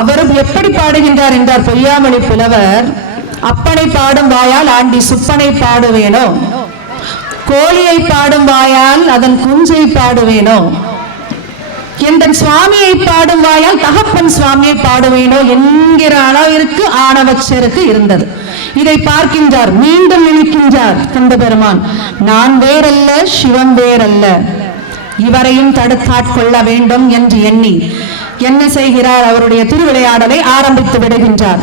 அவரும் எப்படி பாடுகின்றார் என்றார் பொய்யாமொழி புலவர் அப்பனை பாடும் வாயால் ஆண்டி சுப்பனை பாடுவேனோ? கோழியை பாடும் வாயால் அதன் குஞ்சை பாடுவேனோ? எந்தன் சுவாமியை பாடும் வாயால் தகப்பன் சுவாமியை பாடுவேனோ? என்கிற அளவிற்கு ஆணவச்சருக்கு இருந்தது. இதை பார்க்கின்றார் மீண்டும் நினைக்கின்றார் கந்த பெருமான் நான் வேறல்ல சிவம் வேறல்ல. இவரையும் தடுத்தாட்கொள்ள வேண்டும் என்று எண்ணி என்ன செய்கிறார்? அவருடைய திருவிளையாடலை ஆரம்பித்து விடுகின்றார்.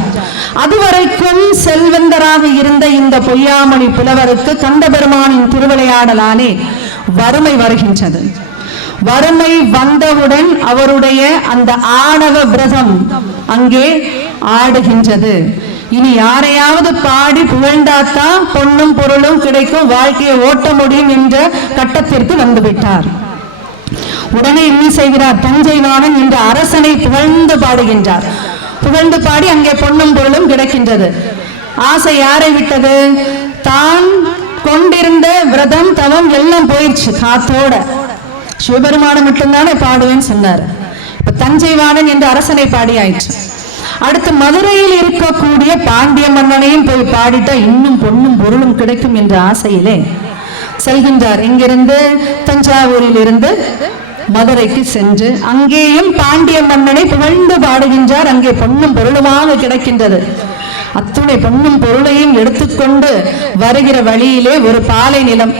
அதுவரைக்கும் செல்வந்தராக இருந்த இந்த பொய்யாமணி புலவருக்கு கந்த பெருமானின் திருவிளையாடலாலே வறுமை வருகின்றது. வறுமை வந்தவுடன் அவருடைய அந்த ஆணவ விரதம் அங்கே ஆடுகின்றது. இனி யாரையாவது பாடி புகழ்ந்தாத்தான் பொண்ணும் பொருளும் கிடைக்கும் வாழ்க்கையை ஓட்ட முடியும் என்ற கட்டத்திற்கு வந்துவிட்டார். உடனே என்ன செய்கிறார்? தஞ்சை வாணன் என்ற அரசனை புகழ்ந்து பாடுகின்றார். புகழ்ந்து பாடி அங்கே பொன்னும் பொருளும் கிடைக்கின்றது. ஆசை யாரை விட்டது? தான் கொண்டிருந்த விரதம் தவம் எல்லாம் போயிடுச்சு காத்தோட. சிவபெருமானை மட்டும்தானே பாடுவேன்னு சொன்னார். இப்ப தஞ்சை வாணன் என்று அரசனை பாடி ஆயிற்று அடுத்து மதுரையில் இருக்கக்கூடிய பாண்டிய மன்னனையும் போய் பாடிட்டா இன்னும் பொன்னும் பொருளும் கிடைக்கும் என்ற ஆசையிலே செல்கின்றார். இங்கிருந்து தஞ்சாவூரில் இருந்து மதுரைக்கு சென்று அங்கேயும் பாண்டிய மன்னனை புகழ்ந்து பாடுகின்றார். அங்கே பொன்னும் பொருளுமாக கிடைக்கின்றது. அத்துணை பொன்னும் பொருளையும் எடுத்துக்கொண்டு வருகிற வழியிலே ஒரு பாலை நிலம்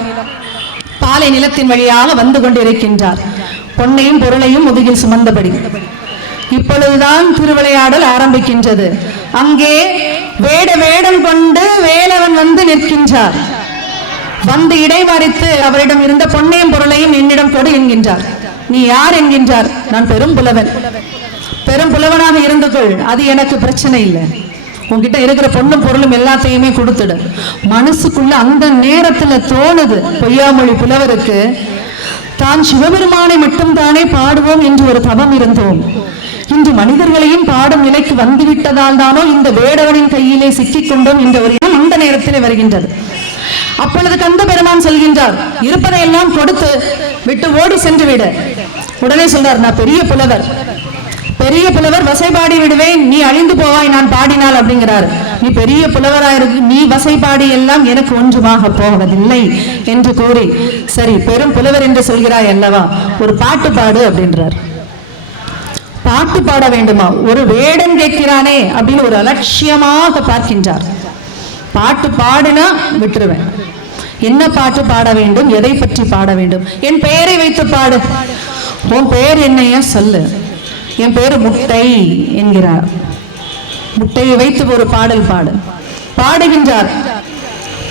பாலை நிலத்தின் வழியாக வந்து கொண்டிருக்கின்றார். பொன்னையும் பொருளையும் முதுகில் சுமந்தபடி. இப்பொழுதுதான் திருவிளையாடல் ஆரம்பிக்கின்றது. அங்கே வேட வேடம் கொண்டு வேலவன் வந்து நிற்கின்றார். வந்து இடைமறித்து அவரிடம் இருந்த பொன்னையும் பொருளையும் என்னிடம் கொடு என்கின்றார். நீ யார் என்கின்றார்? நான் பெரும் புலவன். பெரும் புலவனாக இருந்து கொள். அது எனக்கு பிரச்சனை இல்லை. உன்கிட்ட இருக்கிற பொண்ணும் பொருளும் எல்லாத்தையுமே கொடுத்துடு. மனசுக்குள்ள அந்த நேரத்துல தோணுது பொய்யாமொழி புலவருக்கு தான் சிவபெருமானை மட்டும் தானே பாடுவோம் என்று ஒரு தவம் இருந்தோம். இன்று மனிதர்களையும் பாடும் நிலைக்கு வந்துவிட்டதால் தானோ இந்த வேடவனின் கையிலே சிக்கிக் கொண்டோம் என்ற ஒரு எண்ணம் அந்த நேரத்திலே வருகின்றது. அப்பொழுது கந்த பெருமான் சொல்கின்றார் இருப்பதையெல்லாம் கொடுத்து விட்டு ஓடி சென்று விடு. உடனே சொல்றார் நான் பெரிய புலவர். பெரிய புலவர் வசைபாடி விடுவேன். நீ அழிந்து போவாய் நான் பாடினால் அப்படிங்கிறார். நீ பெரிய புலவராயிருக்கு நீ வசைபாடி எல்லாம் எனக்கு ஒன்றுமாக போவதில்லை என்று கூறி சரி பெரும் புலவர் என்று சொல்கிறாய் அல்லவா? ஒரு பாட்டு பாடு அப்படின்றார். பாட்டு பாட வேண்டுமா? ஒரு வேடன் கேட்கிறானே அப்படின்னு ஒரு அலட்சியமாக பார்க்கின்றார். பாட்டு பாடுனா விட்டுருவேன். என்ன பாட்டு பாட வேண்டும்? எதை பற்றி பாட வேண்டும்? என் பெயரை வைத்து பாடு. உன் பெயர் என்னையா சொல்லு. என் பெயர் முட்டை என்கிறார். முட்டையை வைத்து ஒரு பாடல் பாடு. பாடுகின்றார்.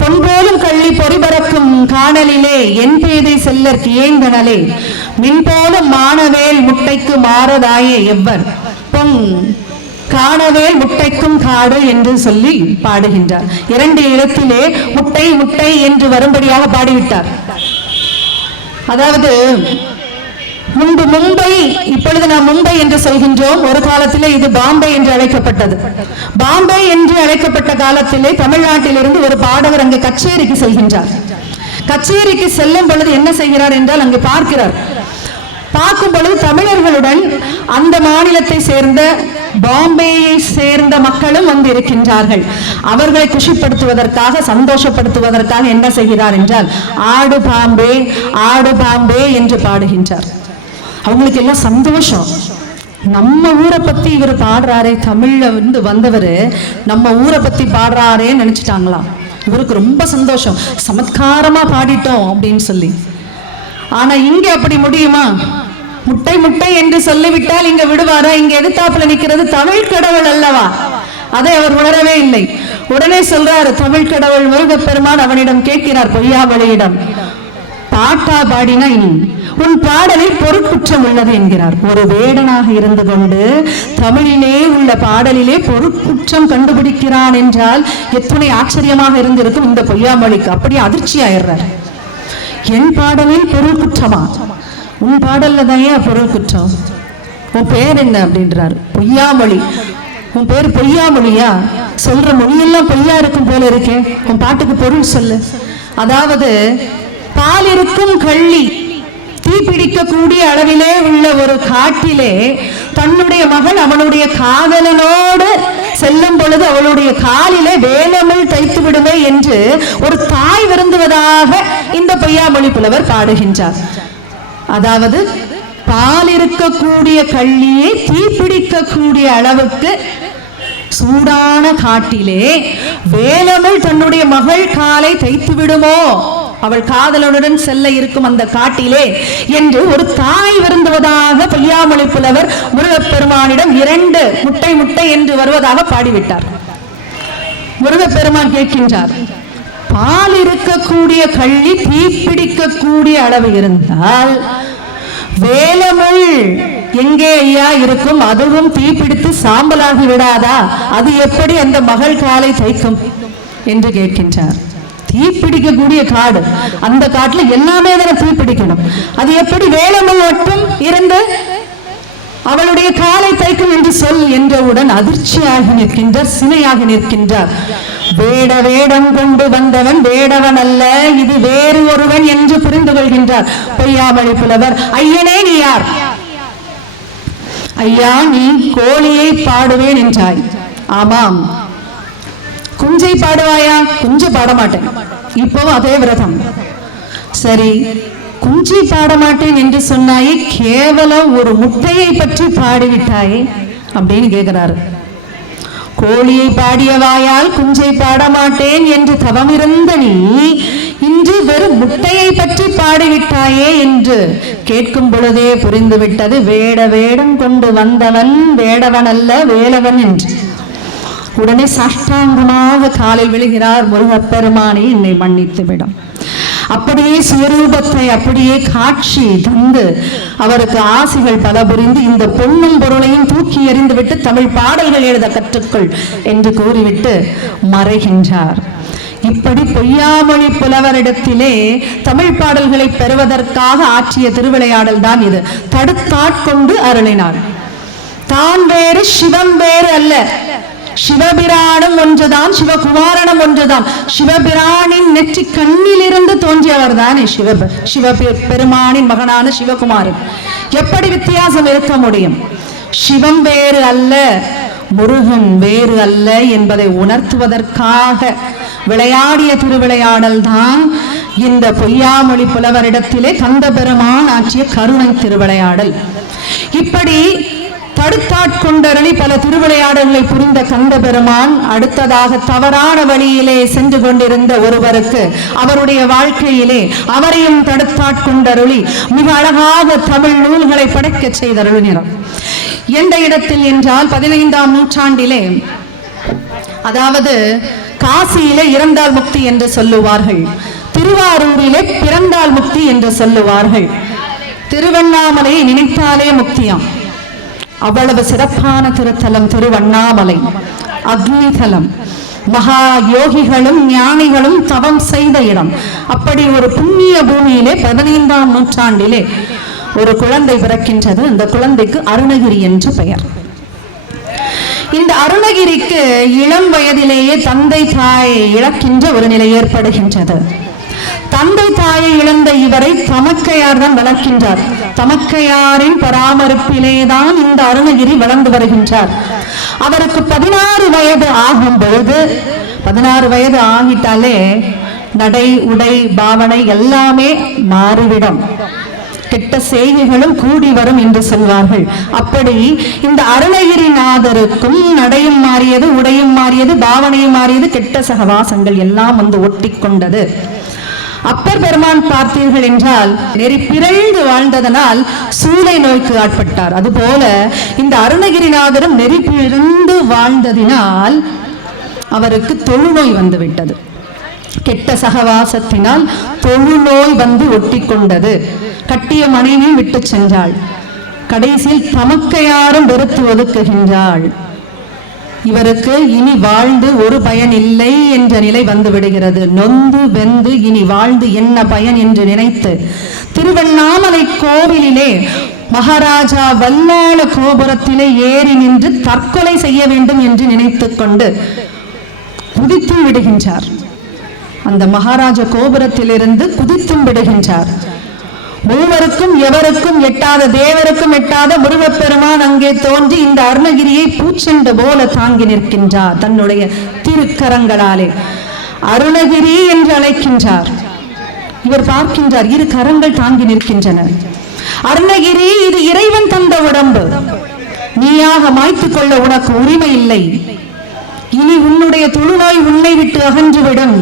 பொன்போலும் கள்ளி பொறிபறக்கும் காணலிலே என் பேதை செல்லற்கு ஏந்தனலே மின் போலும் மானவேல் முட்டைக்கு மாறதாயே எவ்வர்? பொங் காணவே முட்டைக்கும் காடு என்று சொல்லி பாடுகின்றார். இரண்டு இடத்திலே முட்டை முட்டை என்று வரும்படியாக பாடிவிட்டார். அதாவது முன்பு மும்பை இப்பொழுது நாம் மும்பை என்று சொல்கின்றோம். ஒரு காலத்திலே இது பாம்பே என்று அழைக்கப்பட்டது. பாம்பே என்று அழைக்கப்பட்ட காலத்திலே தமிழ்நாட்டிலிருந்து ஒரு பாடகர் அங்கே கச்சேரிக்கு செல்கின்றார். கச்சேரிக்கு செல்லும் பொழுது என்ன செய்கிறார் என்றால் அங்கு பார்க்கிறார். பார்க்கும் பொழுது தமிழர்களுடன் அந்த மாநிலத்தை சேர்ந்த பாம்பேயை சேர்ந்த மக்களும் வந்து இருக்கின்றார்கள் அவர்களை குஷிப்படுத்துவதற்காக சந்தோஷப்படுத்துவதற்காக என்ன செய்கிறார் என்றால் ஆடு பாம்பே ஆடு பாம்பே என்று பாடுகின்றார். அவங்களுக்கு எல்லாம் சந்தோஷம். நம்ம ஊரை பத்தி இவர் பாடுறாரே தமிழ்ல வந்து வந்தவர் நம்ம ஊரை பத்தி பாடுறாரே நினைச்சிட்டாங்களாம். இவருக்கு ரொம்ப சந்தோஷம். சமத்காரமா பாடிட்டோம் அப்படின்னு சொல்லி. ஆனா இங்க அப்படி முடியுமா? முட்டை முட்டை என்று சொல்லிவிட்டால் இங்க விடுவாரா? இங்க எதிர்த்தாப்புல நிக்கிறது தமிழ் கடவுள் அல்லவா? அதை அவர் உணரவே இல்லை. உடனே சொல்றாரு தமிழ் கடவுள் முருகப்பெருமான் அவனிடம் கேட்கிறார் பொய்யாவளியிடம் பாட்டா பாடினா இனி உன் பாடலில் பொருட்குற்றம் உள்ளது என்கிறார். ஒரு வேடனாக இருந்து கொண்டு தமிழிலே உள்ள பாடலிலே பொருட்குற்றம் கண்டுபிடிக்கிறான் என்றால் எத்தனை ஆச்சரியமாக இருந்திருக்கும் இந்த பொய்யாமொழிக்கு. அப்படி அதிர்ச்சி ஆயிடுறார் என் பாடலில் பொருள் குற்றமா உன் பாடல்ல தான் ஏன் பொருள் குற்றம்? உன் பேர் என்ன அப்படின்றாரு. பொய்யாமொழி. உன் பேர் பொய்யாமொழியா? சொல்ற மொழியெல்லாம் பொய்யா இருக்கும் போல இருக்கே. உன் பாட்டுக்கு பொருள் சொல்லு. அதாவது பால் இருக்கும் கள்ளி தீப்பிடிக்கக்கூடிய அளவிலே உள்ள ஒரு காட்டிலே தன்னுடைய மகள் அவனுடைய காதலனோடு செல்லும் பொழுது அவளுடைய காலிலே வேலமில் தைத்து விடுமே என்று ஒரு தாய் விருந்துவதாக இந்த பொய்யாமொழி புலவர் பாடுகின்றார். அதாவது பால் இருக்கக்கூடிய கள்ளியை தீப்பிடிக்கக்கூடிய அளவுக்கு சூடான காட்டிலே வேலமில் தன்னுடைய மகள் காலை தைத்து விடுமோ? அவள் காதலனுடன் செல்ல இருக்கும் அந்த காட்டிலே என்று ஒரு தாய் விருந்துவதாக பொய்யாமொழி புலவர் முருகப்பெருமானிடம் இரண்டு முட்டை முட்டை என்று வருவதாக பாடிவிட்டார். முருகப்பெருமான் கேட்கின்றார். பால் இருக்கக்கூடிய கள்ளி தீப்பிடிக்கக்கூடிய அளவு இருந்தால் வேலமுள் எங்கே ஐயா இருக்கும்? அதுவும் தீப்பிடித்து சாம்பலாகி விடாதா? அது எப்படி அந்த மகள் காலை தைக்கும்? என்று கேட்கின்றார். தீப்பிடிக்கக்கூடிய காடு. அந்த காட்டுல எல்லாமே தானே தீப்பிடிக்கணும் அது எப்படி வேலமுள் மட்டும் இருந்து அவளுடைய காலை தைக்கும் என்று சொல் என்றவுடன் அதிர்ச்சியாகி நிற்கின்றார் சினையாகி நிற்கின்றார். வேட வேடம் கொண்டு வந்தவன் வேடவன் அல்ல இது வேறு ஒருவன் என்று புரிந்து கொள்கின்றார். பொய்யாமொழி புலவர் ஐயனே நீ யார்? ஐயா நீ கோழியை பாடுவேன் என்றாய். ஆமாம். குஞ்சை பாடுவாயா? குஞ்சு பாட மாட்டேன் இப்போ அதே விரதம். சரி. குஞ்சை பாடமாட்டேன் என்று சொன்னாயே கேவலம் ஒரு முட்டையை பற்றி பாடிவிட்டாயே அப்படின்னு கேட்கிறாரு கோழியை பாடிய வாயால் குஞ்சை பாட மாட்டேன் என்று தவமிருந்த நீ இன்று வெறும் முட்டையை பற்றி பாடிவிட்டாயே என்று கேட்கும் பொழுதே புரிந்துவிட்டது. வேட வேடம் கொண்டு வந்தவன் வேடவன் அல்ல வேலவன் என்று. உடனே சாஷ்டாங்கமாக காலில் விழுகிறார் முருகப்பெருமானே என்னை மன்னித்து விடும் அப்படியே சுயரூபத்தை அப்படியே காட்சி தந்து அவருக்கு ஆசிகள் பல புரிந்து இந்த பொண்ணும் பொருளையும் தூக்கி எறிந்துவிட்டு தமிழ் பாடல்கள் எழுத கற்றுக்கொள் என்று கூறிவிட்டு மறைகின்றார். இப்படி பொய்யாமொழி புலவரிடத்திலே தமிழ் பாடல்களை பெறுவதற்காக ஆற்றிய திருவிளையாடல் தான் இது. தடுத்தாட்கொண்டு அருளினார். தான் வேறு சிவம் வேறு அல்ல. சிவபிரானும் ஒன்றுதான் சிவகுமாரனும் ஒன்றுதான். சிவபிரானின் நெற்றி கண்ணிலிருந்து தோன்றியவர் தானே சிவ சிவ பெருமானின் மகனான சிவகுமாரன். எப்படி வித்தியாசம் இருக்க முடியும்? சிவம் வேறு அல்ல முருகன் வேறு அல்ல என்பதை உணர்த்துவதற்காக விளையாடிய திருவிளையாடல் தான் இந்த பொய்யாமொழி புலவரிடத்திலே கந்த பெருமான் ஆற்றிய கருணை திருவிளையாடல். இப்படி படுத்தாட்கொண்டருளி பல திருவிளையாடல்களை புரிந்த கந்த பெருமான் அடுத்ததாக தவறான வழியிலே சென்று கொண்டிருந்த ஒருவருக்கு அவருடைய வாழ்க்கையிலே அவரையும் தடுத்தாட்கொண்டருளி மிக அழகாக தமிழ் நூல்களை படைக்கச் செய்தருளினர் எந்த இடத்தில் என்றால் பதினைந்தாம் நூற்றாண்டிலே அதாவது காசியிலே இறந்தால் முக்தி என்று சொல்லுவார்கள். திருவாரூரிலே பிறந்தால் முக்தி என்று சொல்லுவார்கள். திருவண்ணாமலையை நினைத்தாலே முக்தியாம். அவ்வளவு சிறப்பான திருத்தலம் திருவண்ணாமலை. அக்னிதலம் மகா யோகிகளும் ஞானிகளும் தவம் செய்த இடம். அப்படி ஒரு புண்ணிய பூமியிலே பதினைந்தாம் நூற்றாண்டிலே ஒரு குழந்தை பிறக்கின்றது. அந்த குழந்தைக்கு அருணகிரி என்று பெயர். இந்த அருணகிரிக்கு இளம் வயதிலேயே தந்தை தாயை இழக்கின்ற ஒரு நிலை ஏற்படுகின்றது. தந்தை தாயை இழந்த இவரை தமக்கையார் தான் வளர்க்கின்றார். தமக்கையாரின் பராமரிப்பிலேதான் இந்த அருணகிரி வளர்ந்து வருகின்றார். அவருக்கு பதினாறு வயது ஆகும் பொழுது பதினாறு வயது ஆகிட்டாலே நடை உடை பாவனை எல்லாமே மாறிவிடும். கெட்ட செய்கைகளும் கூடி வரும் என்று சொல்வார்கள். அப்படி இந்த அருணகிரிநாதருக்கும் நடையும் மாறியது உடையும் மாறியது பாவனையும் மாறியது கெட்ட சகவாசங்கள் எல்லாம் வந்து ஒட்டி கொண்டது அப்பர் பெருமான் பார்த்தீர்கள் என்றால் நெறி பிறழ்ந்து வாழ்ந்ததனால் சூளை நோய்க்கு ஆட்பட்டார். அதுபோல இந்த அருணகிரிநாதரும் நெறி பிறந்து வாழ்ந்ததினால் அவருக்கு தொழுநோய் வந்துவிட்டது. கெட்ட சகவாசத்தினால் தொழுநோய் வந்து ஒட்டி கொண்டது கட்டிய மனைவி விட்டு சென்றாள். கடைசியில் தமக்கையாரும் வெறுத்து ஒதுக்குகின்றாள். இவருக்கு இனி வாழ்ந்து ஒரு பயன் இல்லை என்ற நிலை வந்து விடுகிறது நொந்து வெந்து இனி வாழ்ந்து என்ன பயன் என்று நினைத்து திருவண்ணாமலை கோவிலிலே மகாராஜா வல்லாள கோபுரத்திலே ஏறி நின்று தற்கொலை செய்ய வேண்டும் என்று நினைத்து கொண்டு குதித்து விடுகின்றார். அந்த மகாராஜா கோபுரத்திலிருந்து குதித்தும் விடுகின்றார். மூவருக்கும் எவருக்கும் எட்டாத தேவருக்கும் எட்டாத முருகப்பெருமான் அங்கே தோன்றி இந்த அருணகிரியை பூச்செண்டு போல தாங்கி நிற்கின்றார் தன்னுடைய திருக்கரங்களாலே. அருணகிரி என்று அழைக்கின்றார். இவர் பார்க்கின்றார் இரு கரங்கள் தாங்கி நிற்கின்றன. அருணகிரி இது இறைவன் தந்த உடம்பு. நீயாக மாய்த்துக் கொள்ள உனக்கு உரிமை இல்லை. இனி உன்னுடைய தொழுநோய் உன்னை விட்டு அகன்றுவிடும்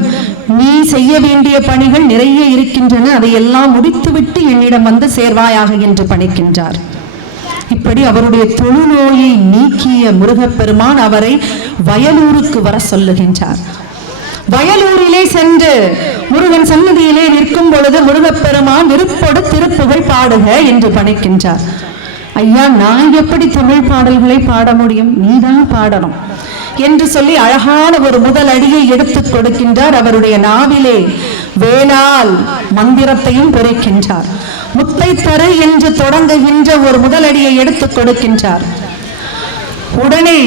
நீ செய்ய வேண்டிய பணிகள் நிறைய இருக்கின்றன அதையெல்லாம் முடித்துவிட்டு என்னிடம் வந்து சேர்வாயாக என்று பணிக்கின்றார். இப்படி அவருடைய தொழுநோயை நீக்கிய முருகப்பெருமான் அவரை வயலூருக்கு வர சொல்லுகின்றார். வயலூரிலே சென்று முருகன் சன்னதியிலே நிற்கும் பொழுது முருகப்பெருமான் விருப்போடு திருப்புகள் பாடுக என்று பணிக்கின்றார். ஐயா நான் எப்படி தமிழ் பாடல்களை பாட முடியும்? நீதான் பாடணும். என்று சொல்லி அழகான ஒரு முதல் அடியை எடுத்துக் கொடுக்கின்றார். அவருடைய நாவிலே வேளால் மந்திரத்தையும் பொறிக்கின்றார். முத்தை தரு என்று தொடங்குகின்ற ஒரு முதல் அடியை எடுத்துக் கொடுக்கின்றார். உடனே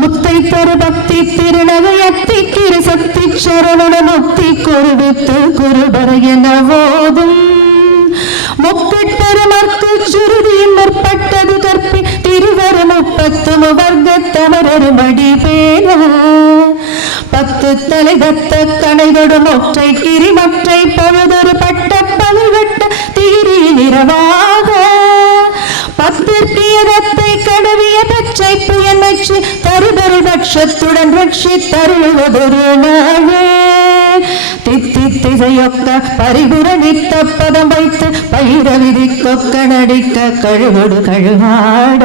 முத்தை தரு பக்தி திருநகையத்தி கிரு சக்தி சரணுடன் முக்தி குருவித்து குருபர என ஓதும் முப்பிட்டருமற்கு சுருதியின் முற்பட்டது கற்பி. திருவரு முப்பத்து வர்க்கத்தவரரு மடி பத்து தலை தத்த கணைதொடு ஒற்றை கிரிமற்றை பழுதொரு பட்ட பழுவட்ட தீரி நிறவாக பத்திற்கிய தத்தை கடவிய பச்சை புயல் வச்சு தருதரு பட்சத்துடன் ரட்சி தருவதொரு நாளே தித்தி திசையொக்க பரிபுர நித்த பதம் வைத்து பயிர விதிக்கொக்க நடிக்க கழுவொடு கழுவாட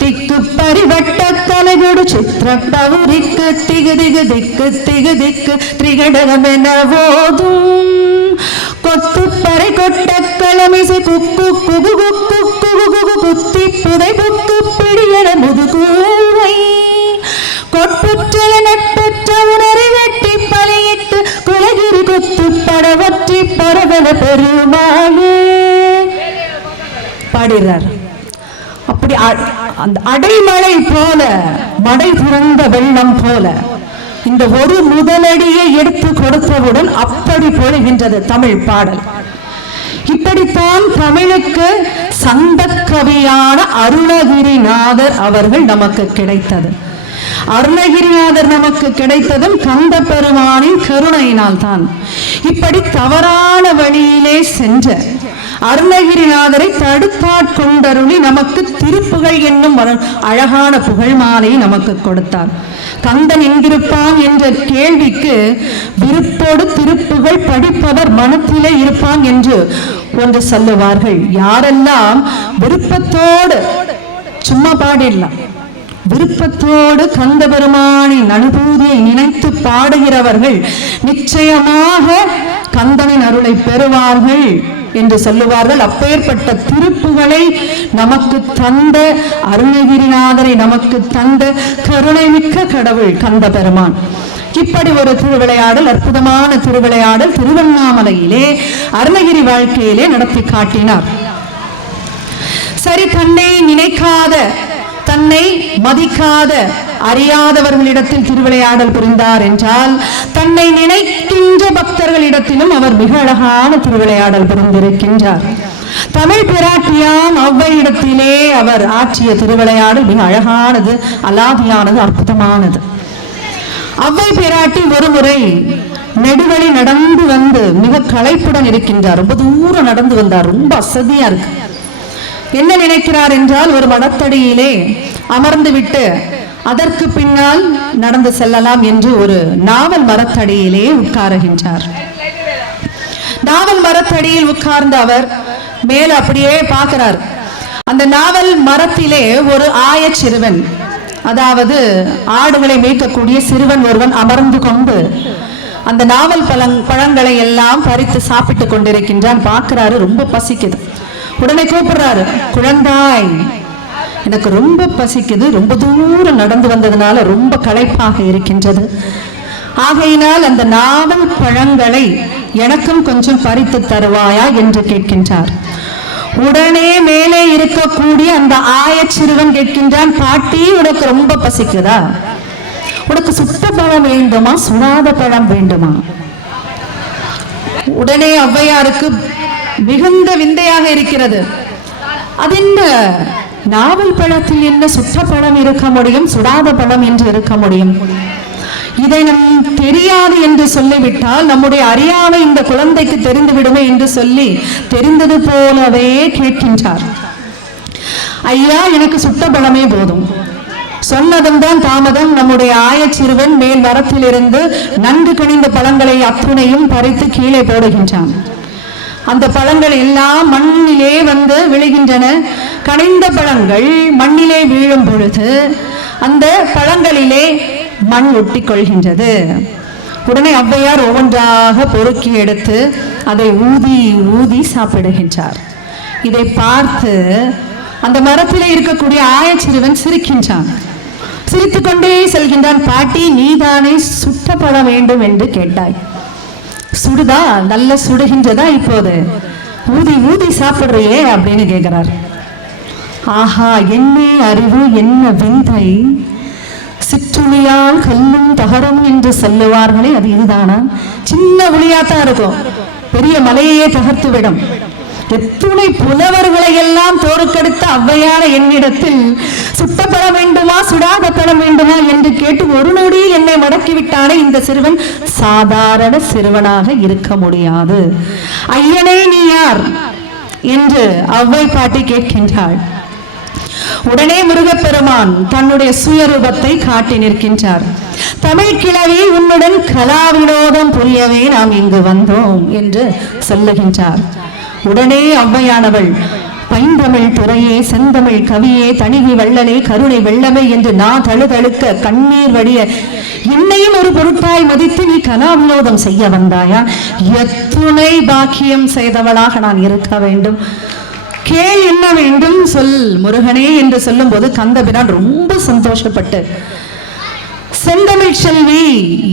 திக்கு பரிவட்ட கலைகொடு சித்திர பவுரிக்கு திகு திகு திக்கு திகு திக்கு திரிகடகம் என போதும் கொத்து பறை கொட்ட களமிசை குக்கு குகு குக்கு குகு குகு குத்தி புதை புக்கு பிடியட முதுகூவை. கொட்புற்றல நட்புற்ற குலகிரி படவற்றி பரவல பெருமாளே. பாடுகிறார் அப்படி அந்த அடைமழை போல மடை திறந்த வெள்ளம் போல இந்த ஒரு முதலடியை எடுத்து கொடுத்தவுடன் அப்படி பொழுகின்றது தமிழ் பாடல். இப்படித்தான் தமிழுக்கு சந்தக்கவியான அருணகிரிநாதர் அவர்கள் நமக்கு கிடைத்தது. அருணகிரிநாதர் நமக்கு கிடைத்ததும் கந்த பெருமானின் கருணையினால் தான் இப்படி தவறான வழியிலே சென்ற அருணகிரிநாதரை தடுத்தாட்கொண்டருளி நமக்கு திருப்புகழ் என்னும் அழகான புகழ் மாலையை நமக்கு கொடுத்தார். கந்தன் எங்கிருப்பான் என்ற கேள்விக்கு விருப்போடு திருப்புகழ் படிப்பவர் மனத்திலே இருப்பான் என்று ஒன்று சொல்லுவார்கள். யாரெல்லாம் விருப்பத்தோடு சும்மா பாடிடலாம். விருப்பத்தோடு கந்த பெருமானின் அனுபூதியை நினைத்து பாடுகிறவர்கள் நிச்சயமாக கந்தனின் அருளை பெறுவார்கள் என்று சொல்லுவார்கள். அப்பேற்பட்ட திருப்புகளை நமக்கு தந்த அருணகிரிநாதரை நமக்கு தந்த கருணை மிக்க கடவுள் கந்த பெருமான் இப்படி ஒரு திருவிளையாடல் அற்புதமான திருவிளையாடல் திருவண்ணாமலையிலே அருணகிரி வாழ்க்கையிலே நடத்தி காட்டினார். சரி தன்னை நினைக்காத தன்னை மதிக்காத அறியாதவர்களிடத்தில் திருவிளையாடல் புரிந்தார் என்றால் தன்னை நினைக்கின்ற பக்தர்களிடத்திலும் அவர் மிக அழகான திருவிளையாடல் புரிந்திருக்கின்றார். தமிழ் பிராட்டியாம் அவ்வையிடத்திலே அவர் ஆற்றிய திருவிளையாடல் மிக அழகானது அலாதியானது அற்புதமானது. அவ்வை பிராட்டி ஒரு முறை நெடுவழி நடந்து வந்து மிக களைப்புடன் இருக்கின்றார். ரொம்ப தூரம் நடந்து வந்தார். ரொம்ப அசதியா இருக்கு. என்ன நினைக்கிறார் என்றால் ஒரு மடத்தடியிலே அமர்ந்து விட்டு அதற்கு பின்னால் நடந்து செல்லலாம் என்று ஒரு நாவல் மரத்தடியிலே உட்காருகின்றார். நாவல் மரத்தடியில் உட்கார்ந்த அவர் மேல அப்படியே பார்க்கிறார். அந்த நாவல் மரத்திலே ஒரு ஆயச் சிறுவன் அதாவது ஆடுகளை மேய்க்கக்கூடிய சிறுவன் ஒருவன் அமர்ந்து கொண்டு அந்த நாவல் பழங் பழங்களை எல்லாம் பறித்து சாப்பிட்டு கொண்டிருக்கின்றான். பார்க்கிறாரு ரொம்ப பசிக்குது. உடனே கூப்பிடுறாரு குழந்தாய். எனக்கு ரொம்ப பசிக்குது ரொம்ப தூரம் நடந்து வந்ததுனால ரொம்ப களைப்பாக இருக்கின்றது. ஆகையினால் அந்த நாவல் பழங்களை எனக்கும் கொஞ்சம் பறித்து தருவாயா என்று கேட்கின்றார். உடனே மேலே இருக்கக்கூடிய அந்த ஆயச்சிறுவன் கேட்கின்றான் பாட்டி உனக்கு ரொம்ப பசிக்குதா? உனக்கு சுத்த பழம் வேண்டுமா சுடாத பழம் வேண்டுமா? உடனே ஔவையாருக்கு மிகுந்த விந்தையாக இருக்கிறது. அது என்ன நாவல் பழத்தில் என்ன சுற்ற பழம் இருக்க முடியும் சுடாத பழம் என்று இருக்க முடியும்? இதை நம் தெரியாது என்று சொல்லிவிட்டால் நம்முடைய அறியாமை இந்த குழந்தைக்கு தெரிந்து விடுமே என்று சொல்லி தெரிந்தது போலவே கேட்கின்றார். ஐயா எனக்கு சுட்ட பழமே போதும். சொன்னதும் தான் தாமதம். நம்முடைய ஆயச்சிறுவன் மேல் மரத்திலிருந்து நன்கு கணிந்த பழங்களை அத்துணையும் பறித்து கீழே போடுகின்றான். அந்த பழங்கள் எல்லாம் மண்ணிலே வந்து விழுகின்றன. கனிந்த பழங்கள் மண்ணிலே வீழும் பொழுது அந்த பழங்களிலே மண் ஒட்டி கொள்கின்றது. உடனே ஔவையார் ஒவ்வொன்றாக பொறுக்கி எடுத்து அதை ஊதி ஊதி சாப்பிடுகின்றார். இதை பார்த்து அந்த மரத்திலே இருக்கக்கூடிய ஆயச்சிறுவன் சிரிக்கின்றான். சிரித்துக்கொண்டே செல்கின்றான் பாட்டி நீதானே சுட்டப்பட வேண்டும் என்று கேட்டாய். சுடுதா? நல்ல சுடுகின்றதா இப்போது? ஊதி ஊதி சாப்பிடுறியே அப்படின்னு கேட்கிறார் ஆஹா என்ன அறிவு என்ன விந்தை? சிற்றுளியால் கல்லும் தகரும் என்று சொல்லுவார்களே அது இதுதானா? சின்ன ஒளியாத்தான் இருக்கும். பெரிய மலையையே தகர்த்து விடும் எத்துணை புலவர்களை எல்லாம் தோற்கெடுத்த ஔவையான என்னிடத்தில் சுட்டப்பட வேண்டுமா? சுடாத பெற வேண்டுமா? என்று கேட்டு ஒரு நொடியில் என்னை மடக்கிவிட்டானே இந்த சிறுவன். சாதாரண சிறுவனாக இருக்க முடியாது. ஐயனே நீ யார்? என்று ஔவை பாட்டி கேட்கின்றாள். உடனே முருகப்பெருமான் தன்னுடைய சுயரூபத்தை காட்டி நிற்கின்றார். தமிழ் கிழவி உன்னுடன் கலா வினோதம் புரியவே நாம் இங்கு வந்தோம் என்று சொல்லுகின்றார். உடனே அவ்வையானவள் பைந்தமிழ் துறையே செந்தமிழ் கவியே தணிகி வள்ளலே கருணை வெள்ளமை என்று நான் தழுதழுக்க கண்ணீர் வடிய என்னையும் ஒரு பொருட்டாய் மதித்து நீ கலாவினோதம் செய்ய வந்தாயா? எத்துணை பாக்கியம் செய்தவளாக நான் இருக்க வேண்டும். கேள் என்ன வேண்டும்? சொல் முருகனே என்று சொல்லும்போது கந்தபிரான் ரொம்ப சந்தோஷப்பட்டு செந்தமிழ் செல்வி